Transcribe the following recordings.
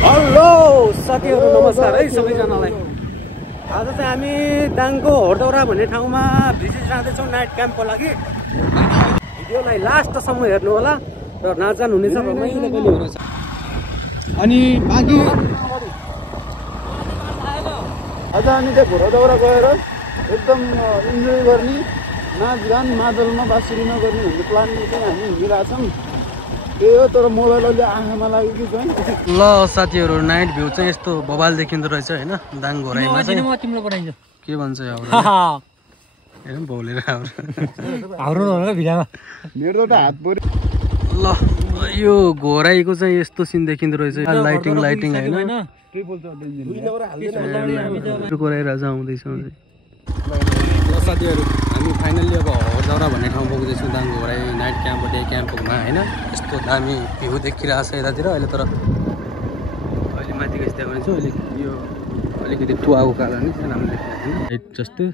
Hello साथीहरु नमस्कार है सबैजनालाई। आज चाहिँ हामी दाङको हरदौरा भन्ने ठाउँमा भिजिट जाँदैछौँ नाइट क्याम्पको लागि। भिडियोलाई लास्टसम्म हेर्नु होला र नाचगान हुनेछ रमाइलो पनि हुनेछ। अनि बाँकी आज हामी चाहिँ घोडदौरा गएर एकदम इन्जोय गर्ने नाचगान मादलमा बाँसुरीमा गर्ने भन्ने प्लानमा चाहिँ हामी हिँडिरहेछौँ। त्यही हो, तर मोबाइल अहिले आँखामा लाग्यो कि चाहिँ। ल साथीहरु नाइट भ्यू चाहिँ यस्तो बवाल देखिँदो रहेछ हैन दाङ घोराइमा चाहिँ। म तिम्रो पठाइदिन्छु के भन्छ अब हेरौँ बोलेर हाम्रो नभएर भिडियोमा मेरो त हात पर्यो। ल यो घोराइको चाहिँ यस्तो सिन देखिँदो रहेछ लाइटिङ हैन घोराइ राजा आउँदैछ। ल साथीहरु हामी फाइनल्ली अब हरदौरा भन्ने ठाउँ पुग्दैछौँ दाङ घोराइ नाइट क्याम्प डे क्याम्पमा हैन। यस्तो दामी भ्यू देखिरहेको छ यतातिर अहिले। तर अहिले माथि गएपछि देखाउने छु। अहिले यो अलिकति टुवाको कारणले चाहिँ राम्रो देखिरहेको छैन जस्तो।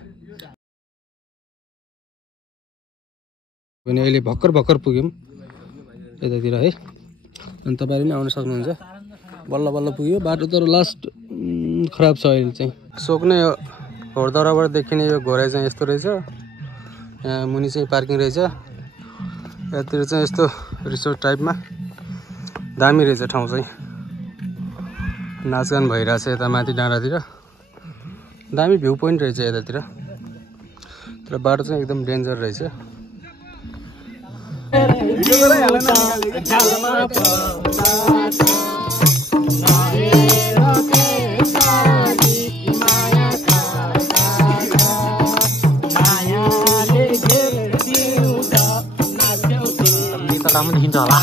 भने अहिले भर्खर पुग्यौँ यतातिर है। अनि तपाईँहरू पनि आउन सक्नुहुन्छ। बल्ल बल्ल पुग्यो बाटो, तर लास्ट खराब छ अहिले चाहिँ। सोक्ने हरदौराबाट देखिने यो घोराइ चाहिँ यस्तो रहेछ। यहाँ मुनि चाहिँ पार्किङ रहेछ। यतातिर चाहिँ यस्तो रिसोर्ट टाइपमा दामी रहेछ ठाउँ चाहिँ। नाचगान भइरहेछ यता माथि डाँडातिर। दामी भ्यू पोइन्ट रहेछ यतातिर, तर बाटो चाहिँ एकदम डेन्जर रहेछ। Kamu dihinta lah.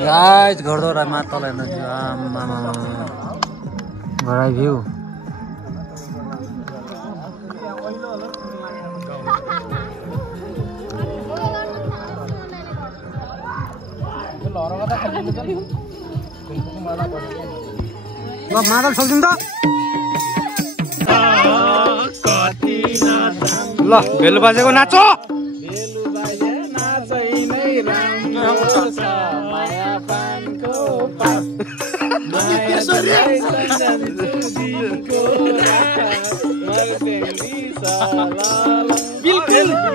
गाइस घरदौरामा तल हेर्नुहोस् घोराइ भ्यू। ल मादल सक्छौँ त। ल बेलु बाजेको नाचो।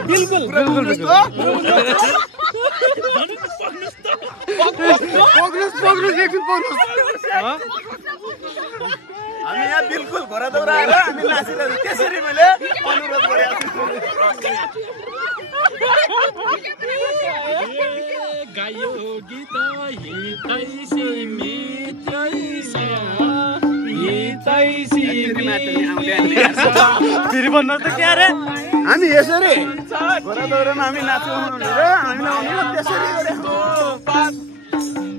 बिल्कुल हामी यहाँ बिल्कुल घोडदौरा आएर हामी नाचिरहेको त्यसरी मैले अनुरोध गरेको छु। गायो गीत हितैसी मित्रैसी फेरि भन्नु त के अरे हामी यसरी घोडदौरामा हामी नाच्यौँ भनेर हामीलाई अनुरोध त्यसरी गरेको।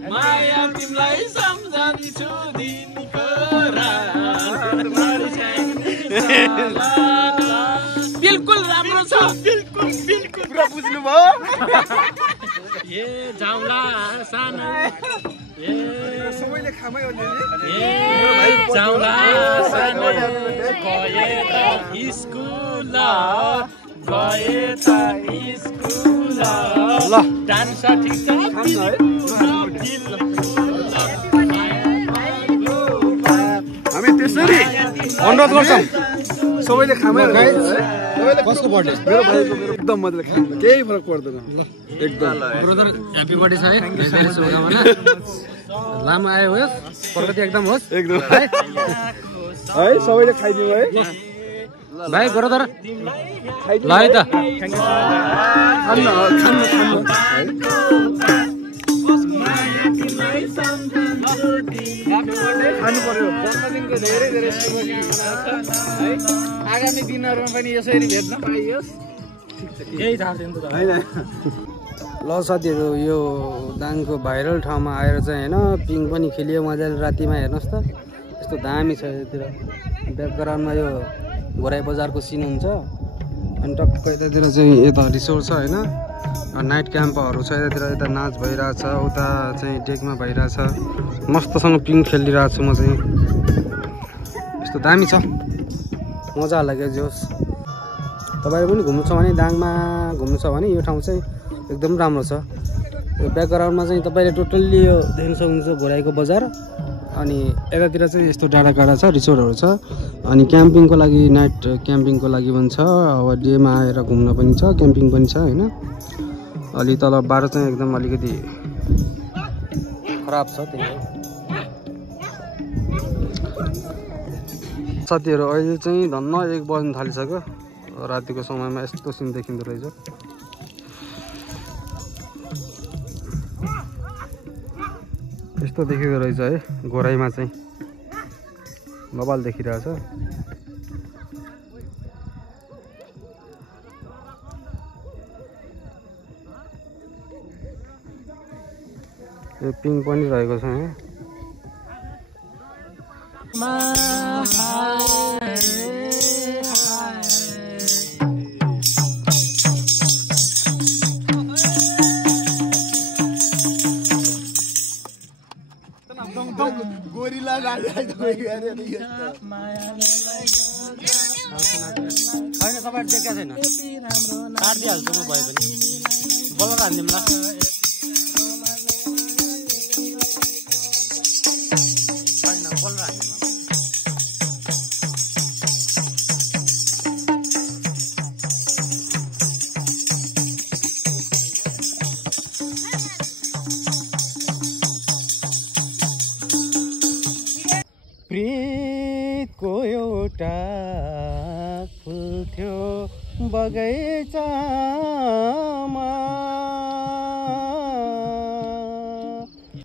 माया तिमीलाई सम्झन्छु दिनको रात। बिल्कुल राम्रो छ। बिल्कुल पुरा बुझ्नुभयो। ए जाउला सानो सबैले खामै हो नि। जाउला सानो गए त स्कुल ल डान्स ठिक छ हामी त्यसरी अनुरोध गर्छौँ सबैले खामै हो। कसको बर्थडे? मेरो भाइको एकदम मजाले खानु केही फरक पर्दैन। एकदम ब्रदर ह्याप्पी बर्थडे छ है। शुभकामना लामो आयो होस् प्रगति एकदम होस् एकदम है सबैले खाइदिनु है भाइ ब्रदर ल है त खानु पर्यो। जन्मदिनको धेरै धेरै शुभकामना छ है। आगामी दिनहरुमा पनि यसरी भेट्न पाइयोस्। यही थाहा छैन त होइन ल साथीहरू यो दाङको भाइरल ठाउँमा आएर चाहिँ होइन पिङ पनि खेलियो मजाले रातिमा हेर्नुहोस् त यस्तो दामी छ यतातिर ब्याकग्राउन्डमा यो घोराई बजारको सिन हुन्छ अनि टक्क यतातिर चाहिँ यता रिसोर्ट छ होइन नाइट क्याम्पहरू छ यतातिर यता नाच भइरहेछ उता चाहिँ डेकमा भइरहेछ मस्तसँग पिङ खेलिरहेको छु म चाहिँ यस्तो दामी छ मजा लाग्यो जोस् तपाईँहरू पनि घुम्नु छ भने दाङमा घुम्नु छ भने यो ठाउँ चाहिँ एकदम राम्रो छ यो ब्याकग्राउन्डमा चाहिँ तपाईँले टोटल्ली यो देख्न सक्नुहुन्छ घोराईको बजार अनि यतातिर चाहिँ यस्तो डाँडाकाँडा छ रिसोर्टहरू छ अनि क्याम्पिङको लागि नाइट क्याम्पिङको लागि पनि छ अब डेमा आएर घुम्न पनि छ क्याम्पिङ पनि छ होइन अलि तल बाटो चाहिँ एकदम अलिकति खराब छ त्यही हो साथीहरू अहिले चाहिँ धन्न 1 बज्न थालिसक्यो रातिको समयमा यस्तो सिन देखिँदो रहेछ यस्तो देखिँदो रहेछ है घोराईमा चाहिँ बबाल देखिरहेछ यो पिङ पनि रहेको छ यहाँ गोरिला गाडी होइन तपाईँहरू देखेको छैन काटिदिइहाल्छु म भयो भने बल्ल हानिदिउँ ल प्रीतको एउटा फुल थियो बगैँचामा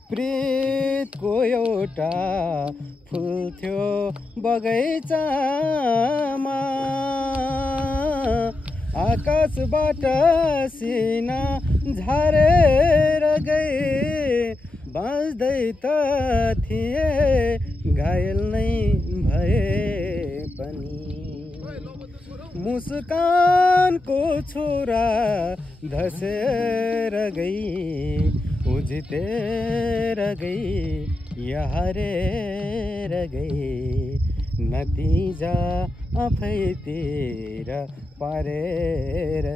प्रीतको एउटा फुल थियो बगैँचामा आकाशबाट सिना झरेर गए बाँच्दै त थिए घायल नै भए पनि मुस्कानको छोरा धसेर गई उजितेर गई या हरेर गई नतिजा आफैतिर पारेर